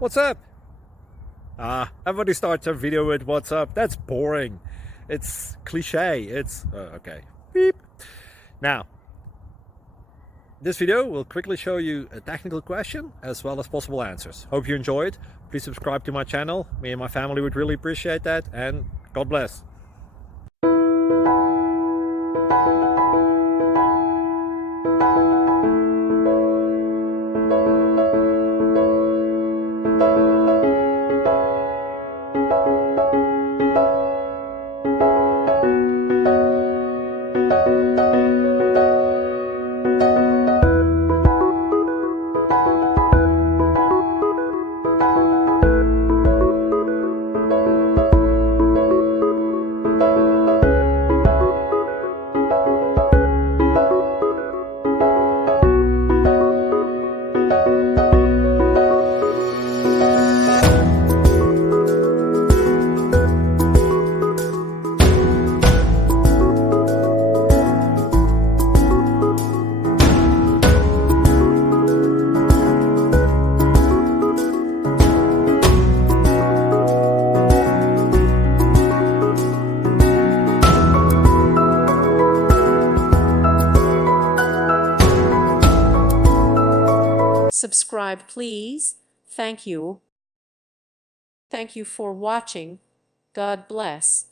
What's up? Everybody starts their video with what's up. That's boring. It's cliche. It's okay. Beep. Now, this video will quickly show you a technical question as well as possible answers. Hope you enjoyed. Please subscribe to my channel. Me and my family would really appreciate that, and God bless. Subscribe, please. Thank you. Thank you for watching. God bless.